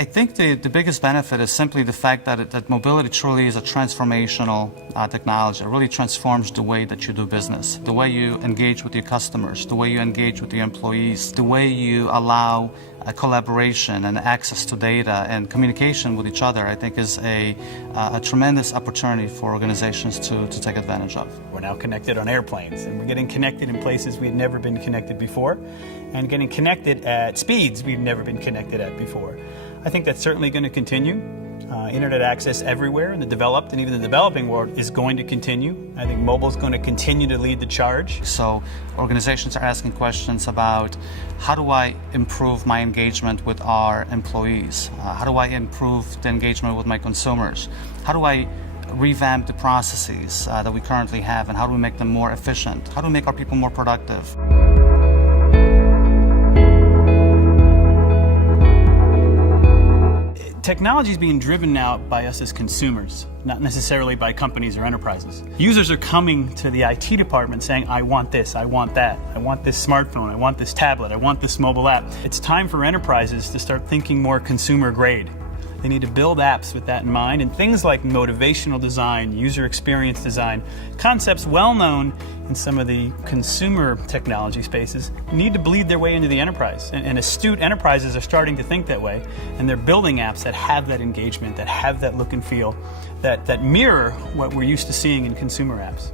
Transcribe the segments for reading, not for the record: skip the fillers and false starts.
I think the biggest benefit is simply the fact that mobility truly is a transformational technology. It really transforms the way that you do business, the way you engage with your customers, the way you engage with your employees, the way you allow collaboration and access to data and communication with each other. I think is a tremendous opportunity for organizations to take advantage of. We're now connected on airplanes, and we're getting connected in places we've never been connected before, and getting connected at speeds we've never been connected at before. I think that's certainly going to continue. Internet access everywhere in the developed and even the developing world is going to continue. I think mobile is going to continue to lead the charge. So organizations are asking questions about how do I improve my engagement with our employees? How do I improve the engagement with my consumers? How do I revamp the processes that we currently have, and how do we make them more efficient? How do we make our people more productive? Technology is being driven now by us as consumers, not necessarily by companies or enterprises. Users are coming to the IT department saying, I want this, I want that, I want this smartphone, I want this tablet, I want this mobile app. It's time for enterprises to start thinking more consumer grade. They need to build apps with that in mind, and things like motivational design, user experience design, concepts well known in some of the consumer technology spaces, need to bleed their way into the enterprise. And astute enterprises are starting to think that way, and they're building apps that have that engagement, that have that look and feel, that mirror what we're used to seeing in consumer apps.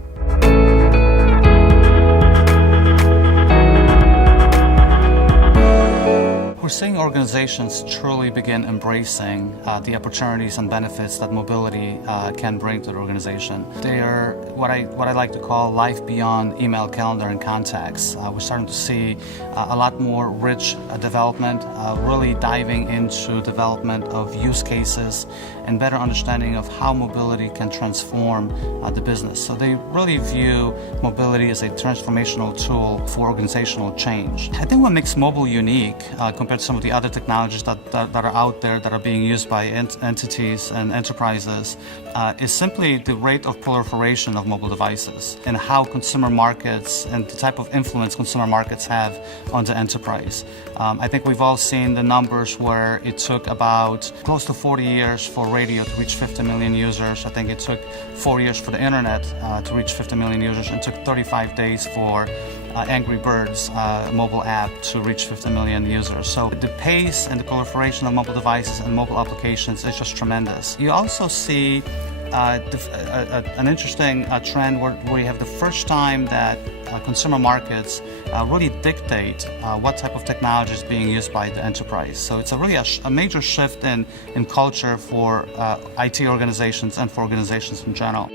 We're seeing organizations truly begin embracing the opportunities and benefits that mobility can bring to the organization. They are what I like to call life beyond email, calendar, and contacts. We're starting to see a lot more rich development, really diving into development of use cases and better understanding of how mobility can transform the business. So they really view mobility as a transformational tool for organizational change. I think what makes mobile unique compared to some of the other technologies that are out there that are being used by entities and enterprises is simply the rate of proliferation of mobile devices and how consumer markets and the type of influence consumer markets have on the enterprise. I think we've all seen the numbers where it took about close to 40 years for radio to reach 50 million users. I think it took 4 years for the internet to reach 50 million users, and took 35 days for Angry Birds mobile app to reach 50 million users. So the pace and the proliferation of mobile devices and mobile applications is just tremendous. You also see an interesting trend where we have the first time that consumer markets really dictate what type of technology is being used by the enterprise. So it's really a major shift in culture for IT organizations and for organizations in general.